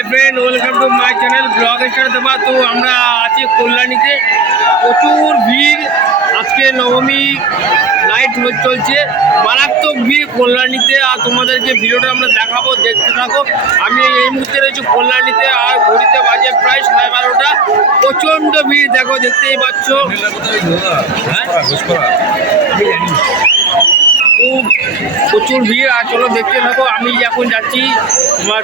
Hi friend welcome to my channel blog star Deba তো আমরা আছি কল্যাণীতে। প্রচুর ভিড়। আজকে নবমী নাইট চলছে। মারাত্মক ভিড় কল্যাণীতে। আর তোমাদেরকে ভিডিওটা আমরা দেখাবো দেখতে থাকো। আমি এই মুহূর্তে রয়েছি কল্যাণীতে আর ঘড়িতে বাজে প্রায় সাড়ে বারোটা। প্রচণ্ড ভিড় দেখো দেখতেই পাচ্ছ। হ্যাঁ? খুব প্রচুর ভিড়। আর চলো দেখতে থাকো, আমি এখন যাচ্ছি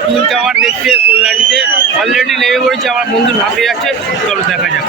টুল টাওয়ার দেখতে কল্যাণীতে। অলরেডি নেমে পড়েছে, আমার বন্ধু ভাবে যাচ্ছে। চলো দেখা যাক।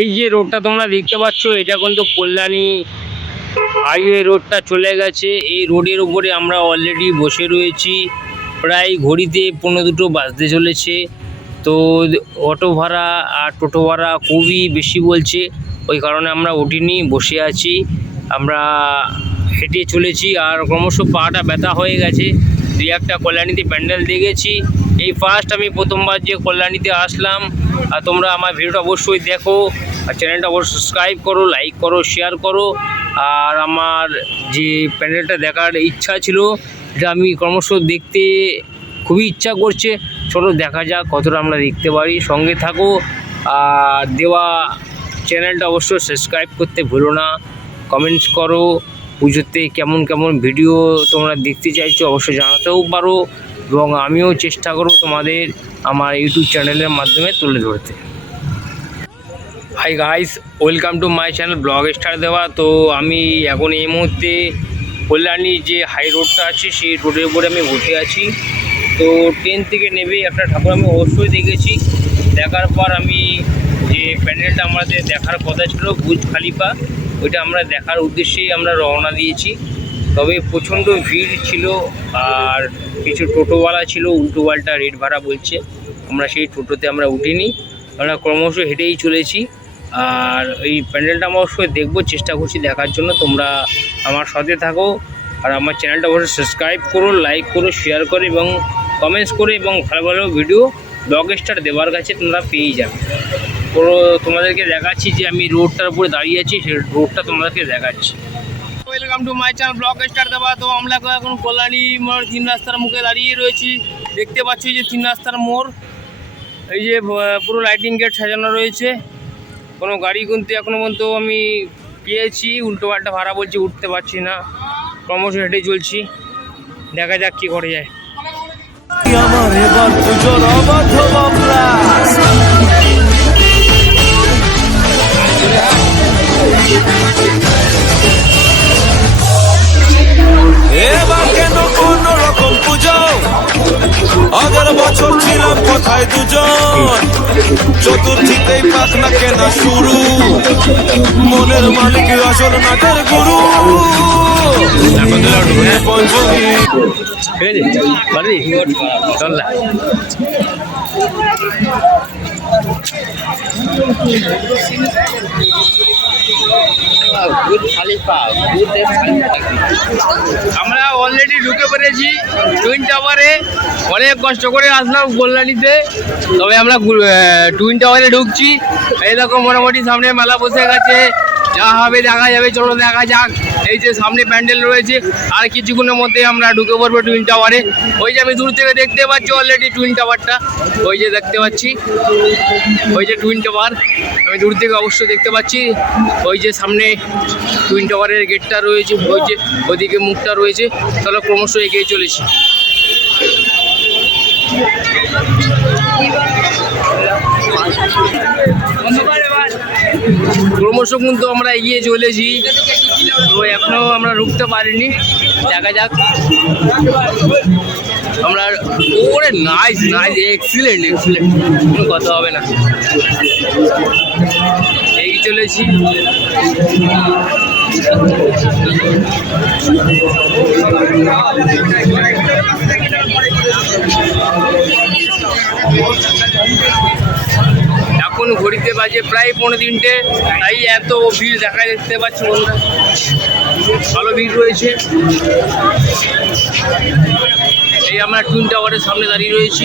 এই যে রোডটা তোমরা দেখতে পাচ্ছ, এটা কিন্তু কল্যাণী হাইওয়ে রোডটা চলে গেছে। এই রোডের উপরে আমরা অলরেডি বসে রয়েছি। প্রায় ঘড়িতে পনেরো দুটো বাজতে চলেছে। তো অটো ভাড়া আর টোটো ভাড়া খুবই বেশি বলছে। ওই কারণে আমরা উঠিনি, বসে আছি। আমরা হেঁটে চলেছি আর ক্রমশ পাটা ব্যথা হয়ে গেছে। দুই একটা কল্যাণীতে প্যান্ডেল দেখেছি। এই ফার্স্ট আমি প্রথমবার যে কল্যাণীতে আসলাম, আর তোমরা আমার ভিডিওটা অবশ্যই দেখো, আর চ্যানেলটা অবশ্যই সাবস্ক্রাইব করো লাইক করো শেয়ার করো, আর আমার যে প্যান্ডেলটা দেখার ইচ্ছা ছিল, এটা আমি ক্রমশ দেখতে খুবই ইচ্ছা করছে, চলো দেখা যাক কতটা আমরা দেখতে পারি। সঙ্গে থাকো, আর দেওয়া চ্যানেলটা অবশ্যই সাবস্ক্রাইব করতে ভুলো না কমেন্টস করো, পুজোতে কেমন কেমন ভিডিও তোমরা দেখতে চাইছো, অবশ্যই জানাতেও পারো। এবং আমিও চেষ্টা করব তোমাদের আমার ইউটিউব চ্যানেলের মাধ্যমে তুলে ধরতে। Hi guys welcome to my channel blog star Deba তো আমি এখন এই মুহূর্তে কল্যাণী যে হাই রোডটা আছে, সেই রোডের উপরে আমি বসে আছি। তো ট্রেন থেকে নেবে একটা ঠাকুর আমি অবশ্যই দেখেছি। দেখার পর আমি যে প্যান্ডেলটা আমাদের দেখার কথা ছিল বুজ খালিফা, ওইটা আমরা দেখার উদ্দেশ্যেই আমরা রওনা দিয়েছি। তবে প্রচণ্ড ভিড় ছিল আর কিছু টোটোওয়ালা ছিল, উল্টো পাল্টা রেট ভাড়া বলছে। আমরা সেই টোটোতে আমরা উঠিনি। আমরা ক্রমশ হেঁটেই চলেছি। আর এই প্যান্ডেলটা আমরা অবশ্যই দেখব, চেষ্টা করছি দেখার জন্য। তোমরা আমার সাথে থাকো আর আমার চ্যানেলটা অবশ্যই সাবস্ক্রাইব করো, লাইক করো, শেয়ার করো এবং কমেন্টস করো এবং ভালো ভালো ভিডিও ব্লগ স্টার দেওয়ার কাছে তোমরা পেয়ে যাবে। পুরো তোমাদেরকে দেখাচ্ছি যে আমি রোডটার উপরে দাঁড়িয়ে আছি, সেই রোডটা তোমাদেরকে দেখাচ্ছি। Welcome to my channel blog star Deba তো আমরা এখন কল্যাণী মোড়, তিন রাস্তার মুখে দাঁড়িয়ে রয়েছি। দেখতে পাচ্ছি যে তিন রাস্তার মোড়। এই যে পুরো লাইটিং গেট সাজানো রয়েছে। কোনো গাড়ি কিন্তু এখনও পর্যন্ত আমি পেয়েছি। উল্টো পাল্টা ভাড়া বলছি, উঠতে পারছি না। ক্রমশ হেঁটে চলছি। দেখা যাক কী করে যায়। আমার এবার ছিলাম কোথায় দুজন? চতুর্থীতেই পাখনা কেনা শুরু। মনের মালিক আসল নাটের গুরু। পঞ্চমী চল আমরা অলরেডি ঢুকে পড়েছি টুইন টাওয়ারে অনেক কষ্ট করে আসলাম কল্যাণীতে। তবে আমরা টুইন টাওয়ারে ঢুকছি। এই দেখো মোটামুটি সামনে মেলা বসে গেছে। যা হবে দেখা যাবে, চলো দেখা যাক। এই যে সামনে প্যান্ডেল রয়েছে, আর কিছুক্ষণের মধ্যে আমরা ঢুকে পড়ব টুইন টাওয়ারে ওই যে আমি দূর থেকে দেখতে পাচ্ছি অলরেডি টুইন টাওয়ারটা ওই যে দেখতে পাচ্ছি। ওই যে টুইন টাওয়ার আমি দূর থেকে অবশ্যই দেখতে পাচ্ছি। ওই যে সামনে টুইন টাওয়ারের গেটটা রয়েছে, ওই যে ওইদিকে মুখটা রয়েছে। তাহলে ক্রমশ এগিয়ে চলেছি। ক্রমশ কিন্তু আমরা এগিয়ে চলেছি। তো এখনও আমরা রুখতে পারিনি। দেখা যাক। আমরা ওরে নাইস নাইস এক্সিলেন্ট এক্সিলেন্ট কোনো কথা হবে না। এই চলেছি। এখন ঘড়িতে বাজে প্রায় পনেরো তিনটে, তাই এত ভিড় দেখা দেখতে পাচ্ছি বন্ধুরা ভালো ভিড় রয়েছে। এই আমরা টুইন টাওয়ারের সামনে দাঁড়িয়ে রয়েছি।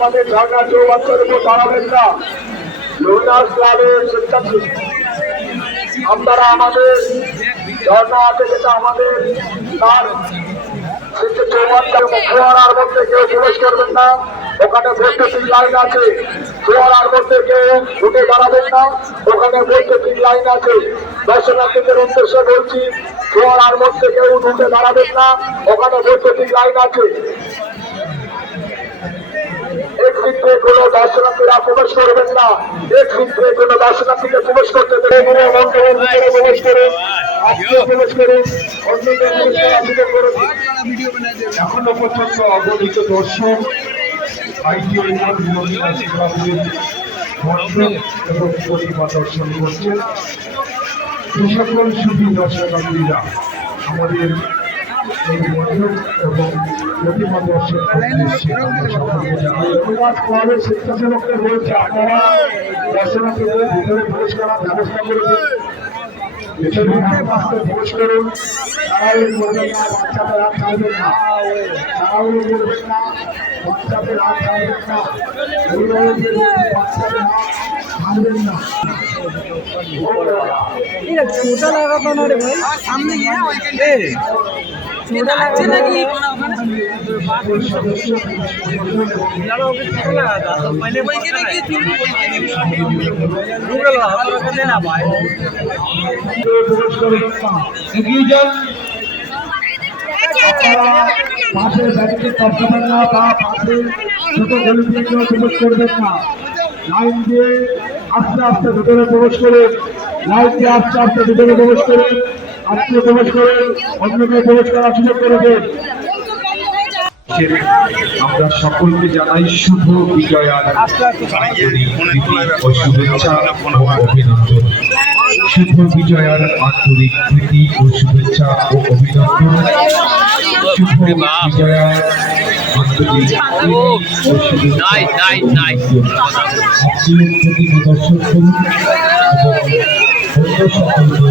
আমাদের ঢাকা চৌবাচ্চার উপর দাঁড়াবেন না। লোনাস ক্লাবের আপনারা আমাদের ঝর্ণা আছে যেটা আমাদের তার কেউ করবেন না। ওখানে বৈদ্যুতিক লাইন আছে। মধ্যে কেউ দাঁড়াবেন না। ওখানে লাইন আছে। দর্শনার্থীদের উদ্দেশ্যে বলছি মধ্যে কেউ দাঁড়াবেন না। ওখানে বৈদ্যুতিক লাইন আছে। দিয়ে কোনো দর্শনার্থীরা প্রবেশ করবেন না। এক্সিট দিয়ে কোনো দর্শনার্থীকে প্রবেশ করতে প্রবেশ করুন। আজকে প্রবেশ করে। এখনও পর্যন্ত অগণিত দর্শক প্রতিমা দর্শন করছেন। সকল দর্শনার্থীরা আমাদের এই মন্ডপ এবং প্রতিমা দর্শন উদ্দেশ্যে আমরা সকলকে জানাই ধন্যবাদ ক্লাবের স্বেচ্ছাসেবকদের বলছে আপনারা দর্শনার্থীদের ভিতরে প্রবেশ করার ব্যবস্থা করে ভিতরে প্রবেশ করুন তারাও করবেন না বাচ্চাদের হাত ছাড়বেন না তারাও করবেন না বাচ্চাদের হাত ছাড়বেন না অভিভাবকদের বাচ্চাদের হাত ছাড়বেন না ছোটা লাগাতো না রে ভাই সামনে গিয়ে না লাইন দিয়ে আস্তে আস্তে ভেতরে প্রবেশ করে লাইন দিয়ে আস্তে আস্তে ভেতরে প্রবেশ করে অন্যকে প্রবেশ করার সুযোগ আমরা সকলকে জানাই শুভ বিজয়ার শুভেচ্ছা ও অভিনন্দন। শুভ বিজয়ার আন্তরিক প্রীতি ও শুভেচ্ছা ও অভিনন্দন। শুভ বিজয়ার আন্তরিক প্রীতি ও করুন। এবং অন্য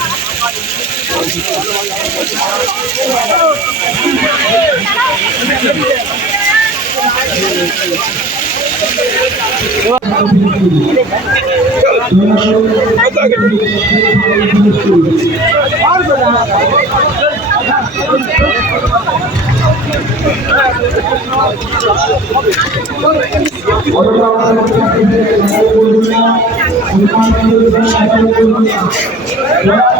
দর্শন করার সুযোগ করে দিন। চলো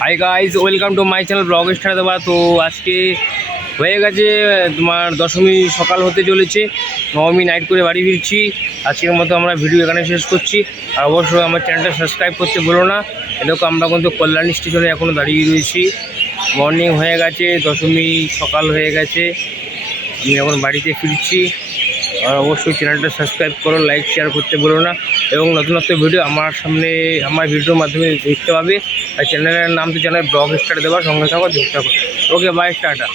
hi guys welcome to my channel blog star Deba তো আজকে হয়ে গেছে তোমার দশমী সকাল হতে চলেছে। নবমী নাইট করে বাড়ি ফিরছি। আজকের মতো আমরা ভিডিও এখানে শেষ করছি। আর অবশ্যই আমার চ্যানেলটা সাবস্ক্রাইব করতে বলো না। এরকম আমরা কিন্তু কল্যাণী স্টেশনে এখনও দাঁড়িয়ে রয়েছি। মর্নিং হয়ে গেছে, দশমী সকাল হয়ে গেছে। আমি এখন বাড়িতে ফিরছি। আর অবশ্যই চ্যানেলটা সাবস্ক্রাইব করো লাইক শেয়ার করতে বলো না। এবং নতুনত্ব নতুন ভিডিও আমার সামনে, আমার ভিডিওর মাধ্যমে দেখতে পাবে। আর চ্যানেলের নাম তো চ্যানেল ব্লগ স্টার দেওয়ার সঙ্গে থাকো দেখতে থাকো ওকে বাই টাটা।